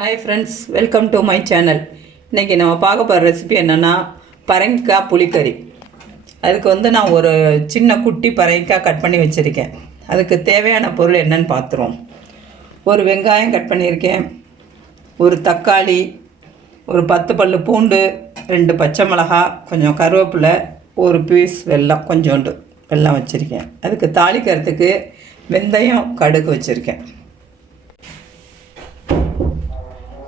Hi friends, welcome to my channel. இன்னைக்கு நம்ம பார்க்க போற ரெசிபி என்னன்னா பரங்கிக்காய் புளிக்கறி. அதுக்கு வந்து நான் ஒரு சின்ன குட்டி பரங்கிக்காய் கட் பண்ணி வச்சிருக்கேன். அதுக்கு தேவையான பொருள் என்னன்னு பார்த்துறோம். ஒரு வெங்காயம் கட் பண்ணியிருக்கேன். ஒரு தக்காளி, ஒரு 10 பல்லு பூண்டு, 2 பச்சை மிளகாய், கொஞ்சம் கருவேப்பிலை, ஒரு பீஸ் வெல்லம், கொஞ்சோண்டு வெல்லம் வச்சிருக்கேன். அதுக்கு தாளிக்கிறதுக்கு வெந்தயம், கடுகு வச்சிருக்கேன்.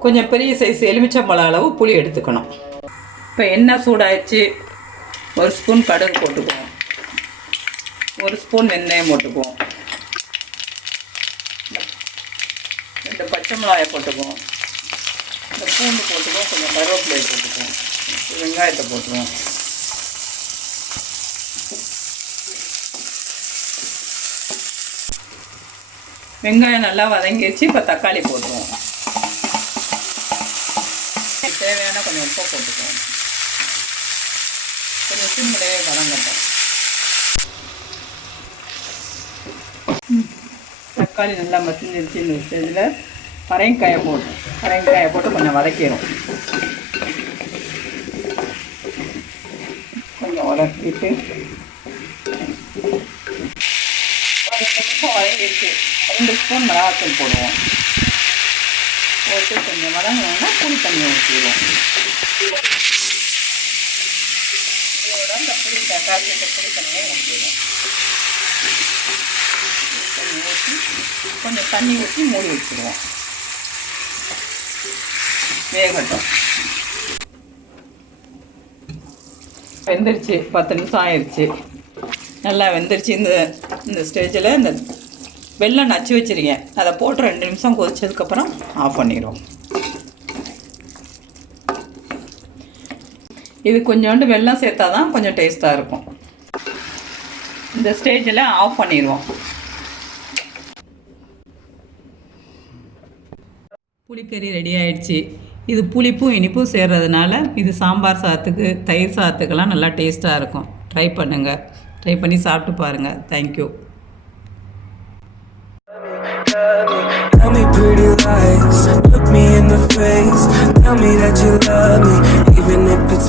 கொஞ்சம் பெரிய சைஸ் எலுமிச்சம்பழம் அளவு புளி எடுத்துக்கணும். இப்போ எண்ணெய் சூடாகிடுச்சு. ஒரு ஸ்பூன் கடுகு போட்டுக்குவோம். ஒரு ஸ்பூன் வெந்தயம் போட்டுக்குவோம். 2 பச்சை மிளகாயை போட்டுக்குவோம். இந்த பூண்டு போட்டுக்குவோம். கொஞ்சம் கருவேப்பிலையை போட்டுக்குவோம். வெங்காயத்தை போட்டுக்குவோம். வெங்காயம் நல்லா வதங்கிடுச்சு. இப்போ தக்காளி போட்டுருவோம். தேவையான கொஞ்சம் உப்பு போட்டுக்குவோம். கொஞ்சம் சிம்மிலே வதங்கட்டும். தக்காளி நல்லா மசிஞ்சிருச்சு. இந்த ஸ்டேஜில் பரங்கிக்காயை போட்டு கொஞ்சம் வதக்கிடும். கொஞ்சம் வதக்கிட்டு 2 நிமிஷம் வதங்கிடுச்சு. 2 ஸ்பூன் மிளகாத்தூள் போடுவோம். போட்டு கொஞ்சம் வதங்கினோன்னா புளி தண்ணி ஊற்றிடுவோம். இதோட அந்த காய்ச்சிட்ட புளி தண்ணியை ஊற்றிடுவோம். கொஞ்சம் தண்ணி ஊற்றி மூடி வச்சுடுவோம். வேகட்டும். வெந்துருச்சு. 10 நிமிஷம் ஆயிடுச்சு. நல்லா வெந்துருச்சு. இந்த ஸ்டேஜில் இந்த வெல்லம் நச்சு வச்சுருக்கேன். அதை போட்டு 2 நிமிஷம் கொதிச்சதுக்கப்புறம் ஆஃப் பண்ணிடுவோம். இது கொஞ்சோண்டு வெல்லம் சேர்த்தா தான் கொஞ்சம் டேஸ்ட்டாக இருக்கும். இந்த ஸ்டேஜில் ஆஃப் பண்ணிடுவோம். புளிக்கறி ரெடி ஆகிடுச்சு. இது புளிப்பும் இனிப்பும் சேர்றதுனால இது சாம்பார் சாதத்துக்கு, தயிர் சாதத்துக்கெல்லாம் நல்லா டேஸ்ட்டாக இருக்கும். ட்ரை பண்ணுங்கள். ட்ரை பண்ணி சாப்பிட்டு பாருங்கள். Thank you. Tell me pretty lies, look me in the face, tell me that you love me, even if it's